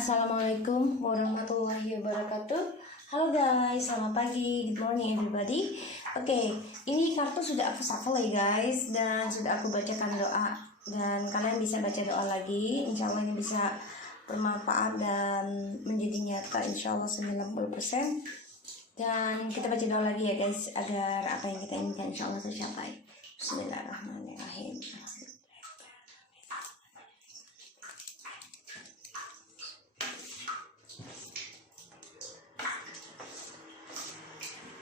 Assalamualaikum warahmatullahi wabarakatuh. Halo guys, selamat pagi, good morning everybody. Oke, ini kartu sudah aku shuffle ya guys, dan sudah aku bacakan doa. Dan kalian bisa baca doa lagi, insya Allah ini bisa bermanfaat dan menjadi nyata insya Allah 90%. Dan kita baca doa lagi ya guys, agar apa yang kita inginkan insya Allah tercapai. Bismillahirrahmanirrahim.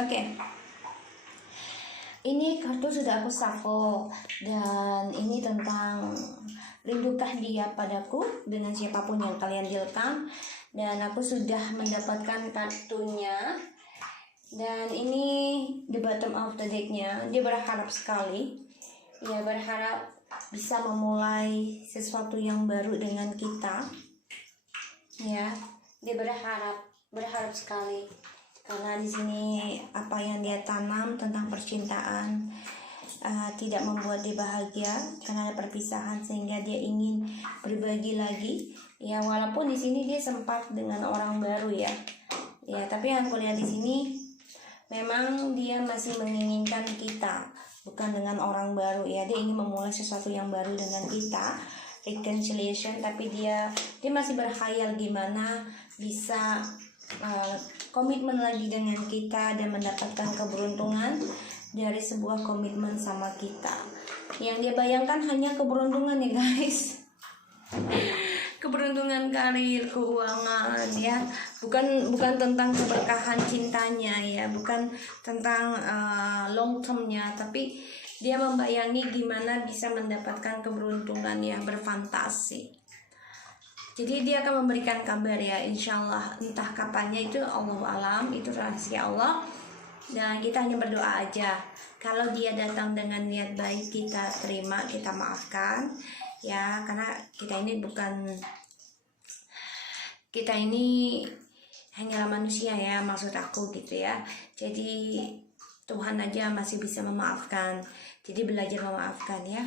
Oke, ini kartu sudah aku shuffle dan ini tentang rindukah dia padaku dengan siapapun yang kalian dealkan. Dan aku sudah mendapatkan kartunya. Dan ini the bottom of the decknya. Dia berharap sekali, ya berharap bisa memulai sesuatu yang baru dengan kita. Ya, dia berharap sekali. Karena di sini apa yang dia tanam tentang percintaan tidak membuat dia bahagia karena ada perpisahan, sehingga dia ingin berbagi lagi. Ya walaupun di sini dia sempat dengan orang baru ya. Ya tapi yang aku lihat di sini memang dia masih menginginkan kita, bukan dengan orang baru ya. Dia ingin memulai sesuatu yang baru dengan kita, reconciliation, tapi dia masih berkhayal gimana bisa komitmen lagi dengan kita dan mendapatkan keberuntungan dari sebuah komitmen sama kita. Yang dia bayangkan hanya keberuntungan ya guys. Keberuntungan karir, keuangan ya, bukan tentang keberkahan cintanya ya, bukan tentang long termnya, tapi dia membayangi gimana bisa mendapatkan keberuntungan yang berfantasi. Jadi dia akan memberikan kabar ya, insya Allah, entah kapannya itu Allahu alam, itu rahasia Allah. Dan kita hanya berdoa aja. Kalau dia datang dengan niat baik, kita terima, kita maafkan ya, karena kita ini hanyalah manusia ya, maksud aku gitu ya. Jadi Tuhan aja masih bisa memaafkan. Jadi belajar memaafkan ya.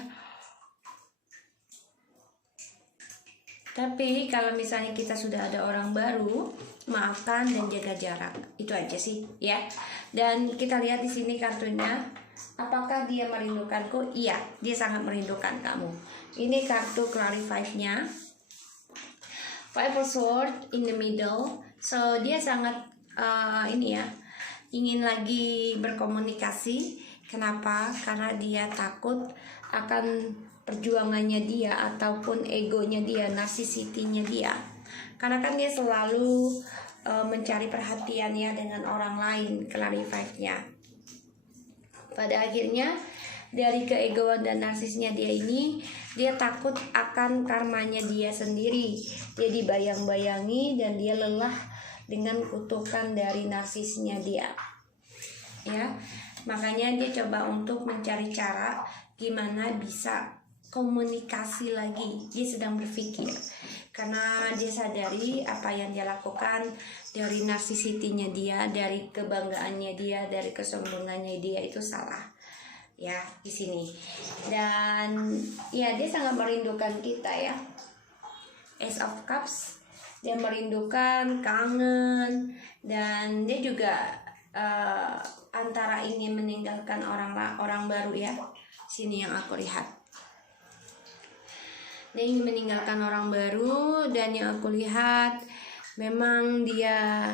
Tapi kalau misalnya kita sudah ada orang baru, maafkan dan jaga jarak. Itu aja sih ya. Dan kita lihat di sini kartunya, apakah dia merindukanku? Iya, dia sangat merindukan kamu. Ini kartu clarify-nya. Five of Swords in the middle. So dia sangat ingin lagi berkomunikasi. Kenapa? Karena dia takut akan perjuangannya dia ataupun egonya dia, narsisitinya dia. Karena kan dia selalu mencari perhatiannya dengan orang lain, clarify-nya. Pada akhirnya dari keegoan dan narsisnya dia ini, dia takut akan karmanya dia sendiri. Dia dibayang-bayangi dan dia lelah dengan kutukan dari narsisnya dia. Ya, makanya dia coba untuk mencari cara gimana bisa komunikasi lagi. Dia sedang berpikir karena dia sadari apa yang dia lakukan dari narsisitinya dia, dari kebanggaannya dia, dari kesombongannya dia itu salah ya di sini. Dan ya dia sangat merindukan kita ya. Ace of Cups, dia merindukan, kangen, dan dia juga antara ingin meninggalkan orang baru ya. Sini yang aku lihat. Dia ingin meninggalkan orang baru, dan yang aku lihat memang dia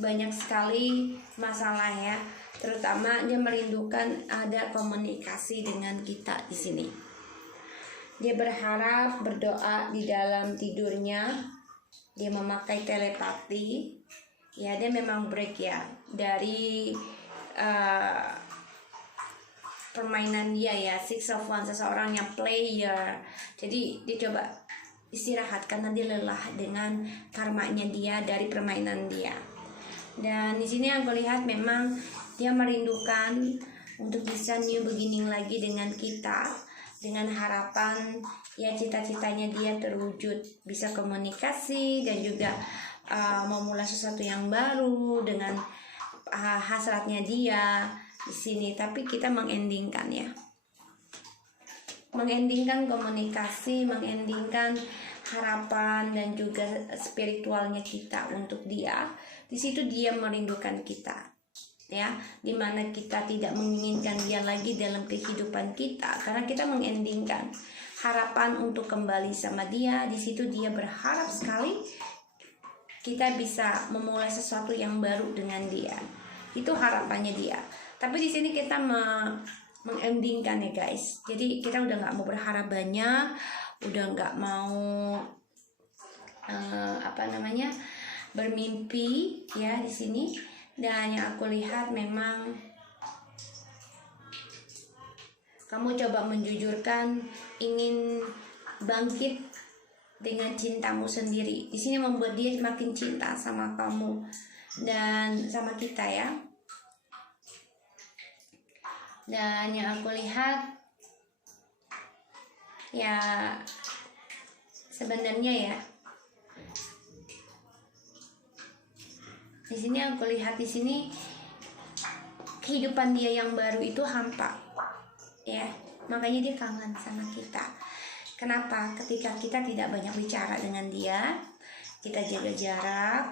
banyak sekali masalah ya. Terutama dia merindukan ada komunikasi dengan kita di sini. Dia berharap, berdoa di dalam tidurnya. Dia memakai telepati. Ya, dia memang break ya dari permainan dia ya, Six of Wands, seseorang yang player. Jadi dia coba istirahat karena dia lelah dengan karmanya dia dari permainan dia. Dan di sini aku lihat memang dia merindukan untuk bisa new beginning lagi dengan kita, dengan harapan ya cita-citanya dia terwujud, bisa komunikasi dan juga memulai sesuatu yang baru dengan hasratnya dia di sini. Tapi kita mengendingkan ya, mengendingkan komunikasi, mengendingkan harapan dan juga spiritualnya kita untuk dia, di situ dia merindukan kita, ya, dimana kita tidak menginginkan dia lagi dalam kehidupan kita karena kita mengendingkan harapan untuk kembali sama dia. Di situ dia berharap sekali kita bisa memulai sesuatu yang baru dengan dia. Itu harapannya dia. Tapi di sini kita mengendingkan ya guys. Jadi kita udah nggak mau berharap banyak, udah nggak mau bermimpi ya di sini. Dan yang aku lihat memang kamu coba menjujurkan ingin bangkit dengan cintamu sendiri. Di sini membuat dia makin cinta sama kamu dan sama kita ya. Dan yang aku lihat ya sebenarnya ya di sini aku lihat di sini kehidupan dia yang baru itu hampa ya, makanya dia kangen sama kita. Kenapa? Ketika kita tidak banyak bicara dengan dia, kita jaga jarak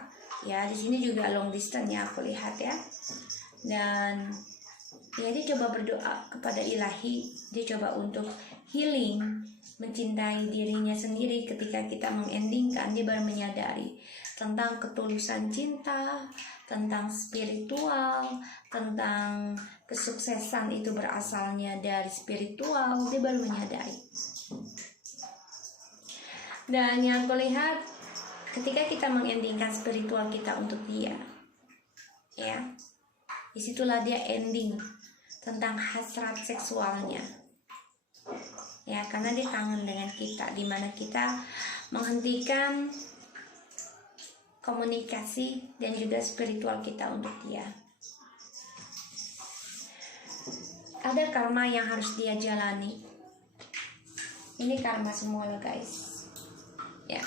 ya. Di sini juga long distance ya aku lihat ya. Dan ya dia coba berdoa kepada ilahi, dia coba untuk healing, mencintai dirinya sendiri. Ketika kita mengendingkan, dia baru menyadari tentang ketulusan cinta, tentang spiritual, tentang kesuksesan itu berasalnya dari spiritual. Dia baru menyadari. Dan yang aku lihat ketika kita mengendingkan spiritual kita untuk dia ya, disitulah dia ending tentang hasrat seksualnya ya, karena dia kangen dengan kita, dimana kita menghentikan komunikasi dan juga spiritual kita untuk dia. Ada karma yang harus dia jalani. Ini karma semua loh guys ya.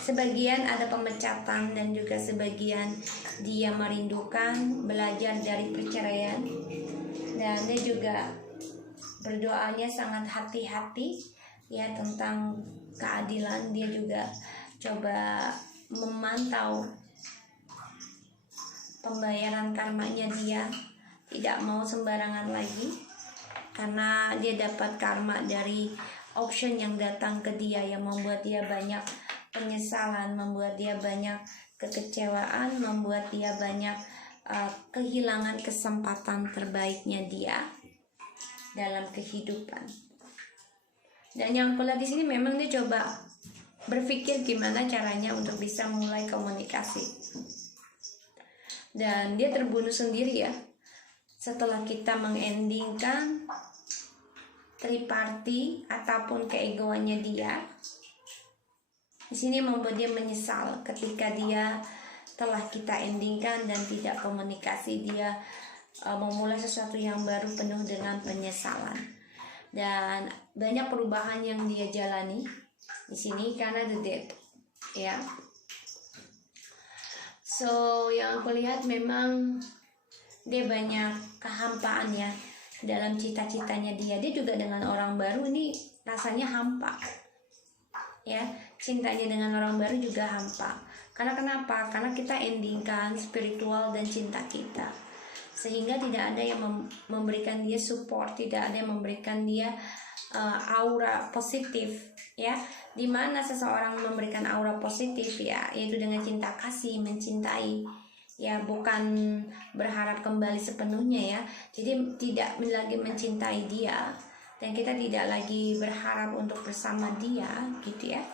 Sebagian ada pemecatan dan juga sebagian dia merindukan belajar dari perceraian. Dan dia juga berdoanya sangat hati-hati ya tentang keadilan. Dia juga coba memantau pembayaran karmanya dia, tidak mau sembarangan lagi karena dia dapat karma dari option yang datang ke dia yang membuat dia banyak penyesalan, membuat dia banyak kekecewaan, membuat dia banyak kehilangan kesempatan terbaiknya dia dalam kehidupan. Dan yang aku lihat di sini memang dia coba berpikir gimana caranya untuk bisa mulai komunikasi. Dan dia terbunuh sendiri ya. Setelah kita mengendingkan triparty ataupun keegoannya dia, di sini membuat dia menyesal ketika dia telah kita endingkan dan tidak komunikasi. Dia memulai sesuatu yang baru penuh dengan penyesalan. Dan banyak perubahan yang dia jalani di sini karena the death ya. So yang aku lihat memang dia banyak kehampaan ya dalam cita-citanya dia. Dia juga dengan orang baru ini rasanya hampa ya. Cintanya dengan orang baru juga hampa. Karena kenapa? Karena kita endingkan spiritual dan cinta kita, sehingga tidak ada yang memberikan dia support, tidak ada yang memberikan dia aura positif ya. Dimana seseorang memberikan aura positif ya, yaitu dengan cinta kasih, mencintai ya, bukan berharap kembali sepenuhnya ya. Jadi tidak lagi mencintai dia dan kita tidak lagi berharap untuk bersama dia gitu ya.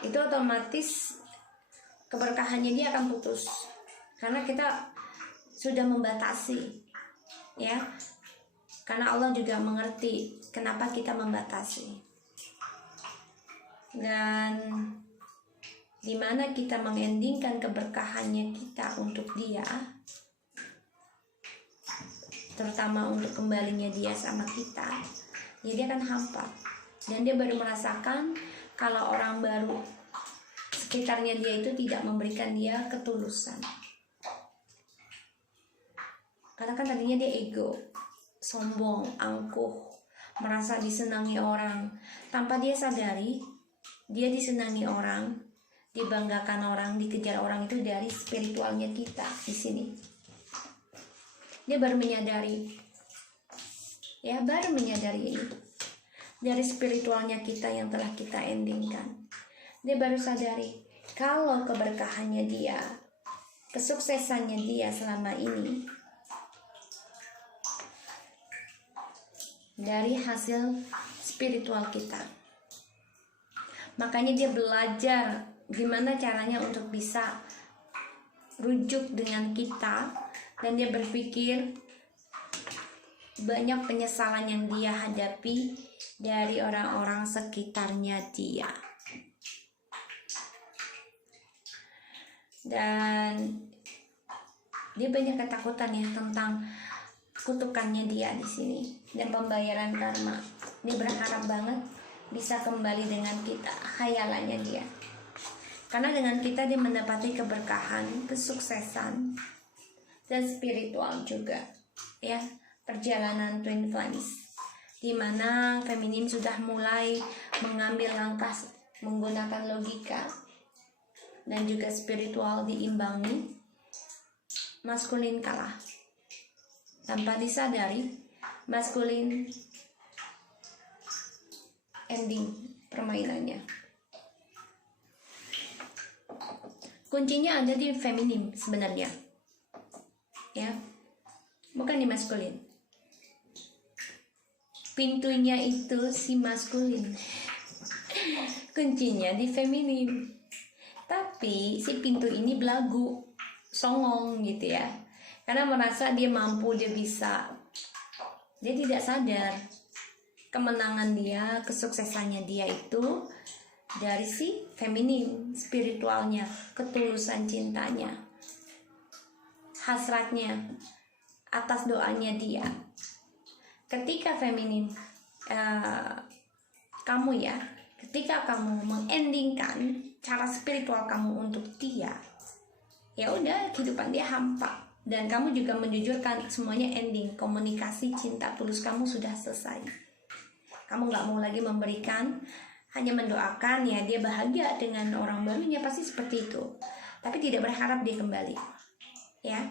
Itu otomatis keberkahannya dia akan putus karena kita sudah membatasi ya. Karena Allah juga mengerti kenapa kita membatasi. Dan dimana kita mengendingkan keberkahannya kita untuk dia, terutama untuk kembalinya dia sama kita, ya dia akan hampa. Dan dia baru merasakan kalau orang baru sekitarnya dia itu tidak memberikan dia ketulusan. Karena kan tadinya dia ego, sombong, angkuh, merasa disenangi orang. Tanpa dia sadari, dia disenangi orang, dibanggakan orang, dikejar orang itu dari spiritualnya kita di sini. Dia baru menyadari, ya baru menyadari ini dari spiritualnya kita yang telah kita endingkan. Dia baru sadari kalau keberkahannya dia, kesuksesannya dia selama ini dari hasil spiritual kita. Makanya dia belajar gimana caranya untuk bisa rujuk dengan kita, dan dia berpikir banyak penyesalan yang dia hadapi dari orang-orang sekitarnya dia. Dan dia banyak ketakutan ya tentang kutukannya dia di sini dan pembayaran karma. Dia berharap banget bisa kembali dengan kita, khayalannya dia. Karena dengan kita dia mendapati keberkahan, kesuksesan, dan spiritual juga. Ya, perjalanan Twin Flames, di mana feminim sudah mulai mengambil langkah menggunakan logika dan juga spiritual diimbangi, maskulin kalah. Tanpa disadari, maskulin ending permainannya. Kuncinya ada di feminim sebenarnya, ya, bukan di maskulin. Pintunya itu si maskulin, kuncinya di feminim. Tapi si pintu ini belagu, songong gitu ya, karena merasa dia mampu, dia bisa. Dia tidak sadar kemenangan dia, kesuksesannya dia itu dari si feminim, spiritualnya, ketulusan cintanya, hasratnya atas doanya dia. Ketika feminim, ketika kamu mengendingkan cara spiritual kamu untuk dia, ya udah, kehidupan dia hampa, dan kamu juga menjujurkan semuanya ending, komunikasi cinta tulus kamu sudah selesai. Kamu nggak mau lagi memberikan, hanya mendoakan ya dia bahagia dengan orang barunya, pasti seperti itu, tapi tidak berharap dia kembali. Ya,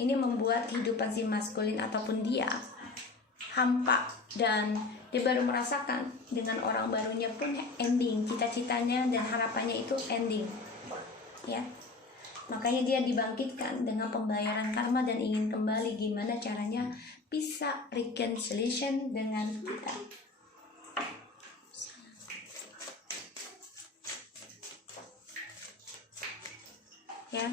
ini membuat kehidupan si maskulin ataupun dia hampa, dan dia baru merasakan dengan orang barunya pun ending, cita-citanya dan harapannya itu ending. Ya, makanya dia dibangkitkan dengan pembayaran karma dan ingin kembali. Gimana caranya bisa reconciliation dengan kita. Ya,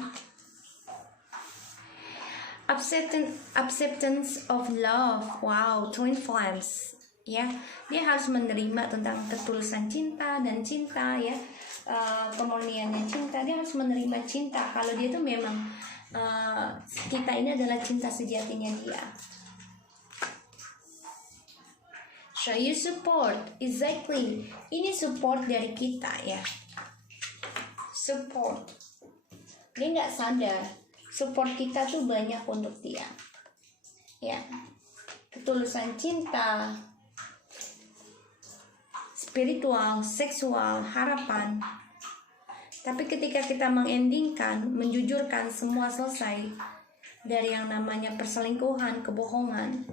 acceptance of love. Wow, Twin Flames. Ya, dia harus menerima tentang ketulusan cinta dan cinta, ya, kemurniannya cinta. Dia harus menerima cinta kalau dia tuh memang kita ini adalah cinta sejatinya dia. So you support, exactly. Ini support dari kita ya. Support. Dia nggak sadar support kita tuh banyak untuk dia. Ya, ketulusan cinta, spiritual, seksual, harapan. Tapi ketika kita mengendingkan, menjujurkan semua selesai dari yang namanya perselingkuhan, kebohongan,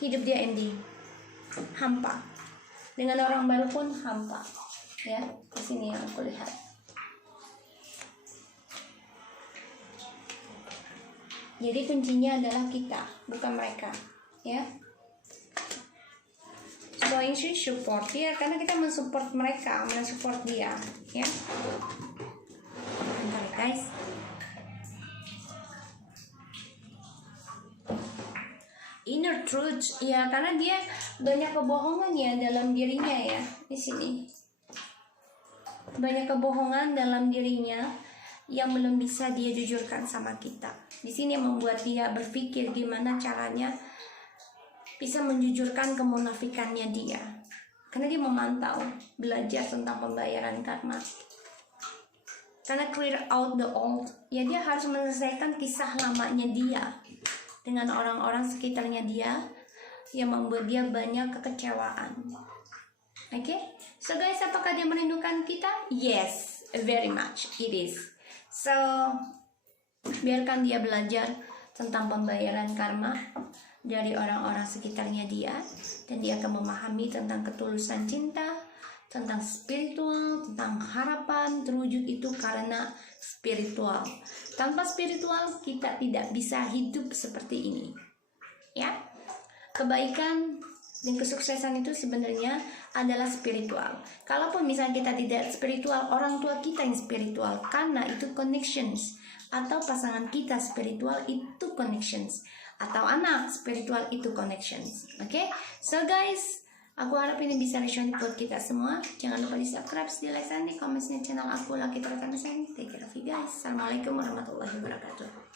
hidup dia ending, hampa. Dengan orang baru pun hampa. Ya, di sini yang aku lihat. Jadi kuncinya adalah kita, bukan mereka, ya. So ini support ya, karena kita mensupport mereka, mensupport dia, ya. Bentar guys. Inner truth ya, karena dia banyak kebohongan ya dalam dirinya ya, di sini. Banyak kebohongan dalam dirinya yang belum bisa dia jujurkan sama kita. Di sini yang membuat dia berpikir gimana caranya bisa menjujurkan kemunafikannya dia. Karena dia memantau, belajar tentang pembayaran karma. Karena clear out the old, ya dia harus menyelesaikan kisah lamanya dia dengan orang-orang sekitarnya dia yang membuat dia banyak kekecewaan. Oke, so guys, apakah dia merindukan kita? Yes, very much it is. So biarkan dia belajar tentang pembayaran karma dari orang-orang sekitarnya dia, dan dia akan memahami tentang ketulusan cinta, tentang spiritual, tentang harapan terwujud itu karena spiritual. Tanpa spiritual kita tidak bisa hidup seperti ini. Ya, kebaikan dan kesuksesan itu sebenarnya adalah spiritual. Kalaupun misalnya kita tidak spiritual, orang tua kita yang spiritual, karena itu connections, atau pasangan kita spiritual itu connections, atau anak spiritual itu connections. Oke, so guys, aku harap ini bisa resonate buat kita semua. Jangan lupa di subscribe, di like, dan di komen channel aku. Laki Terkena Sayang. Take care of you guys. Assalamualaikum warahmatullahi wabarakatuh.